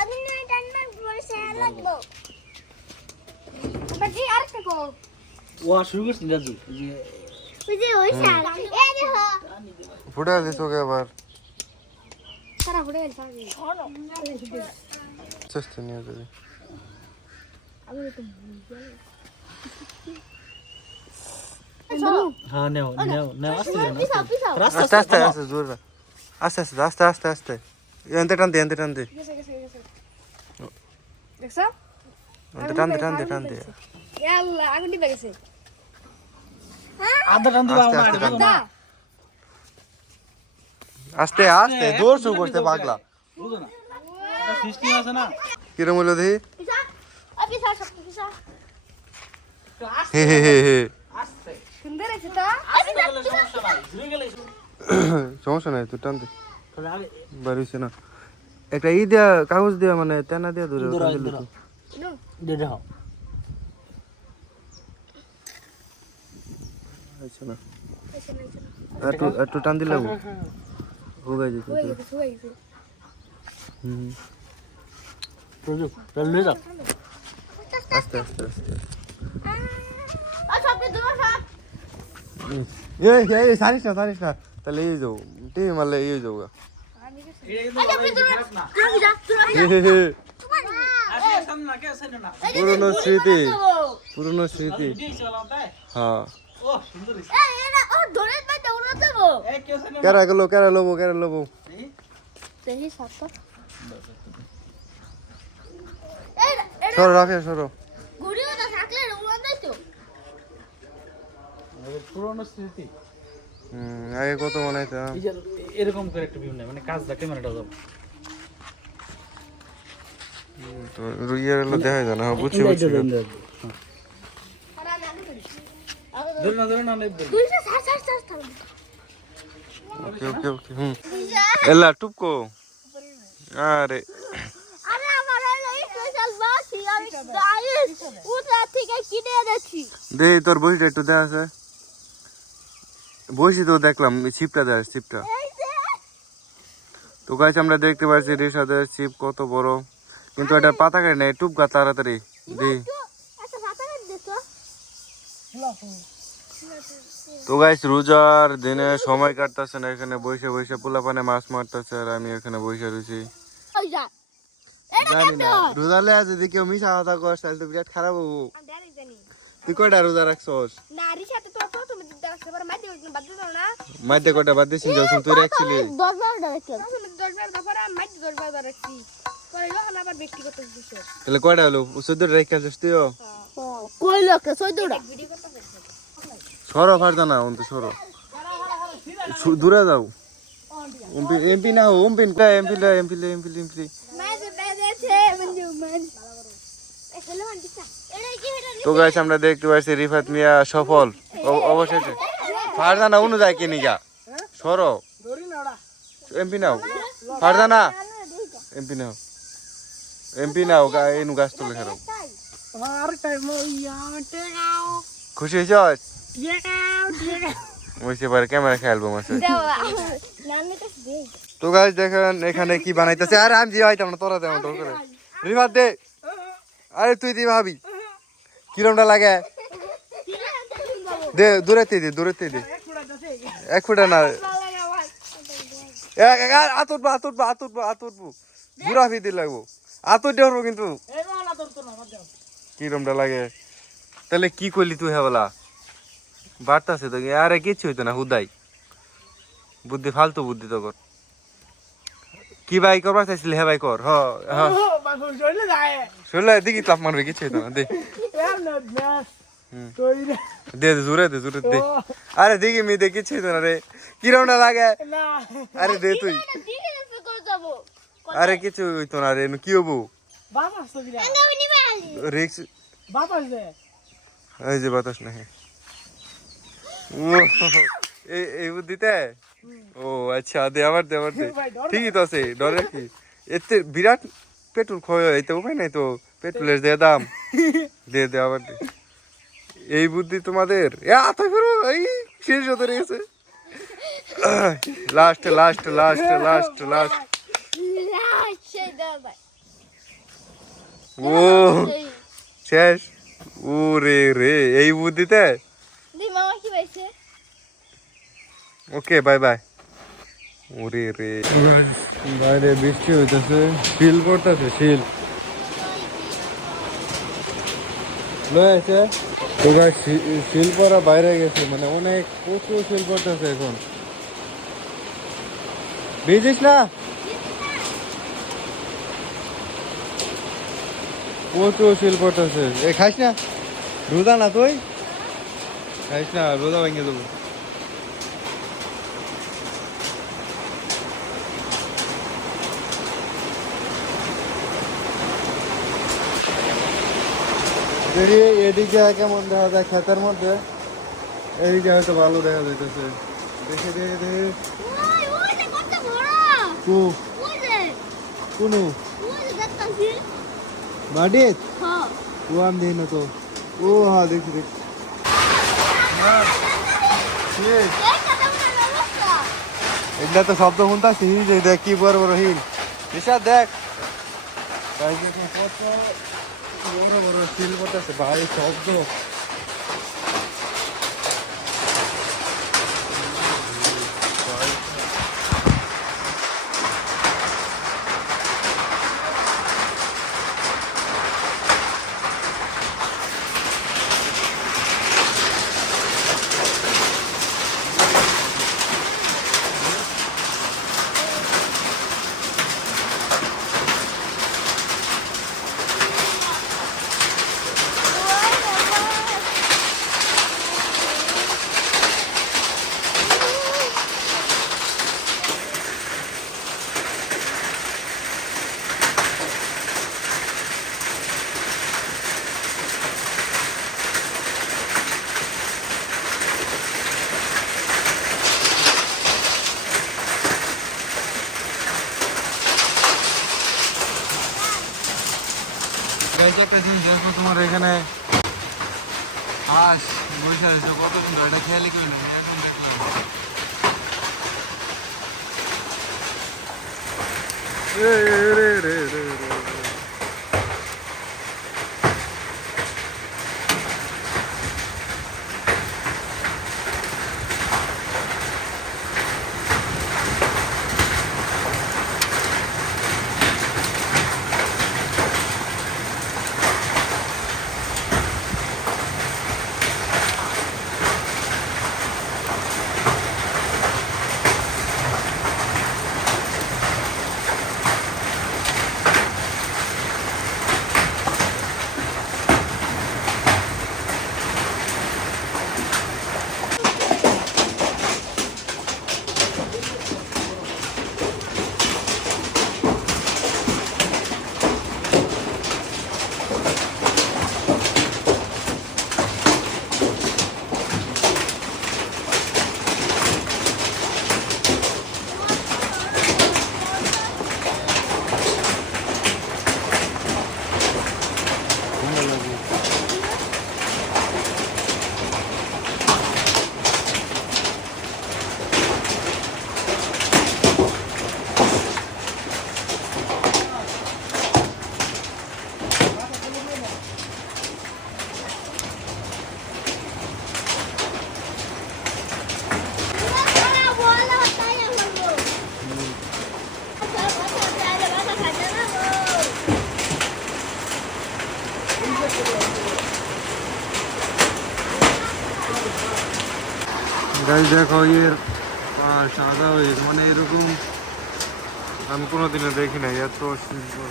আমি নয় টানবার পরে সে লাগবো বাজি আর কো ও শুরু করছিস দাদু বুঝি ওই শাল এই দেখো ফুটা দিছো কে আবার সারা ফুটে গেল পারবি চেষ্টা নিয়ে যাবে আমি তো হ্যাঁ নাও নাও নাও আস্তে পিছাও পিছাও আস্তে আস্তে আস্তে জোর আস্তে আস্তে আস্তে আস্তে আস্তে এনতে টানতে গেছে দেখছো টানতে ইয়াল্লা আগুন দিবে গেছে আদা টান দিবা আস্তে, আমার আস্তে টান। দা আস্তে আস্তে জোর শুরু করতে পাগলা বুঝো না এটা সিস্টেম আছে না কিরম হলো দেখি পিছা ও পিছা সব পিছা হে হে হে হে আস্তে সুন্দর আছে তো আস্তে গেলে সমস্যা নাই ঘুরে গেলে সমস্যা নাই তুই টানতে তাহলে আগে বাড়িছে না একটা ই দেয়া কাগজ দেয়া মানে তেনা দেয়া ধরে ধরো, টান দিলে ধরো। তো। নো দে দাও আচ্ছা না এসে না একটু টান দিলে হোগা যেত হয়ে গেছে হুম প্রজু তাহলে লয়ে যাও আস্তে আস্তে আস্তে আচ্ছা আপনি দূর সব এই সারিস না তাহলে এই যাও টিভি মারলে এই যাও এটা কিন্তু ভালোই খারাপ না তুমি যা হে হে হে আসে সামনে না কে সামনে না পুরনো স্মৃতি ভিডিও চালাও তাই হ্যাঁ ও সুন্দর হইছে এই এরা ও ধরে বাইতে উড়া দেব এই কে সামনে কেরা লোবো দেখি সাতটা এই সরো রাফিয়া সরো ঘুরিও না থাকলে উড়া দেই তো পুরনো স্মৃতি আগে কত মনে হইতো এই যে এরকম করে একটা ভিউ নেই মানে কাজ দা ক্যামেরাটা যাও তো রুইয়ার হলো দেখা যায় না হ্যাঁ বুঝছি ধরে না নেব দুইটা সার সার সার থাকবে ওকে এলা টুপকো আরে আরে আমার হলো স্পেশাল বাসি আমি গাইস উঠা থেকে কিনে এনেছি দে তোর বইটা একটু দেখা আছে বসি তো দেখলাম ছিপটা দেয় ছিপটা এই যে তো গাছ আমরা দেখতে পাচ্ছি রেশাদের ছিপ কত বড় কিন্তু এটা পাতা কেটে নেই টুপকা তাড়াতাড়ি দি আচ্ছা ভাতা দিছো তো গাইস রোজার দিনে সময় কাটতেছে না এখানে বসে পোলাপানে মাছ মারতেছে আর আমি এখানে বসে রয়েছি ওই যা জানি না রোজালে আজ যদি কেউ মিশা কথা কস তাহলে তো বিরাট খারাপ হবো আমি জানি তুই কয়টা রোজা রাখছস নারী সাথে তো তুমি দেখতে পারো মাঝে বাদ দাও না মাঝে কয়টা বাদ দিছিস যখন তুই রাখছিলি 10 12 রাখছি তুমি 10 12 দফার মাঝে 10 12 রাখছি পরে যখন আবার ব্যক্তিগত বিষয় তাহলে কয়টা হলো 14টা রেখেছিস তুইও কই লোক 14টা ভিডিও করতে সরো ফারদা না অন্ত সরো দূরে যাও এমপি না এমপি মাঝে বেজেছে মঞ্জু মান এসলে মান দিছা এটা কি এটা তো গাইস আমরা দেখতে পাচ্ছি রিফাত মিয়া সফল অবশেষে ফারদা না উনো যায় কিনিগা সরো এমপি নাও ফারদা না এমপি নাও এনু গাছ তুলে খারাপ আর টাইম ইয়া টেগাও খুশি হয়েছ টেগাও ওইসে পারে ক্যামেরা খেলবো মাসে দেওয়া নানি তো দে তো গাইস দেখেন এখানে কি বানাইতেছে আরে আমি যে আইতাম না তোরা দে আমার করে রিফাত দে আরে তুই দি ভাবি কিরমটা লাগে দে দূরেতে দে এক ফুটা না আতুরবো বুড়া ফিতে লাগবো আতুর দেবো কিন্তু কিরমটা লাগে তাহলে কি করলি তুই হেবলা বাড়তাছে তো আরে কিচ্ছু হইতো না হুদাই বুদ্ধি ফালতু বুদ্ধি তো কর কি ভাই করবার চাইছিলি হে ভাই কর শুনলে দেখি তাপ মারবে কিছু হইতো না দে দে জোরে দে আরে দেখি মি দে কিছু হইতো না রে কিরমটা লাগে আরে দে তুই আরে কিছু হইতো না রে কি হবো রিক্স এই যে বাতাস না এই বুদ্ধিতে ও আচ্ছা দে আবার দে ঠিকই তো আছে ডরে কি এতে বিরাট পেট্রোল ক্ষয় হইতে উপায় নাই তো পেট্রোলের যে দাম দে আবার দে এই বুদ্ধি তোমাদের এত ফেরো এই শেষ হতে গেছে লাস্ট বাই ও শেষ ওরে রে এই বুদ্ধিতে দি মামা কি পাইছে ওকে বাই বাই ওরে রে বাইরে বৃষ্টি হইতেছে শিল পড়তেছে শিল লয়েছে তো গাছ শিল পড়া বাইরে গেছে মানে অনেক প্রচুর শিল পড়তেছে এখন ভিজিস না প্রচুর শিল পড়তেছে এ খাইস না রোজা না তুই খাইস না রোজা ভেঙে দেবো দেখি এদিকে কেমন দেখা যায় ক্ষেতের মধ্যে এদিকে হয়তো ভালো দেখা যাইতেছে দেখে দেখে ওই ওই যে কত বড় কু ওই যে কুনু দেখতাছি বাড়িত হ্যাঁ ও আমি দেখি না তো ও হ্যাঁ দেখি দেখি এটা তো শব্দ শুনতাছি যে দেখ কি বড় বড় হিল নিশাদ দেখ কত বড় বড় হিল করতেছে ভাই শব্দ একটা জিনিস দেখো তোমার এখানে হাঁস বসে আছে কত সুন্দর এটা খেয়ালই করি না এখন দেখলাম রে রে রে রে রে গাইস দেখো এর সাদা হয়ে মানে এরকম আমি কোনোদিনও দেখি নাই এত সুন্দর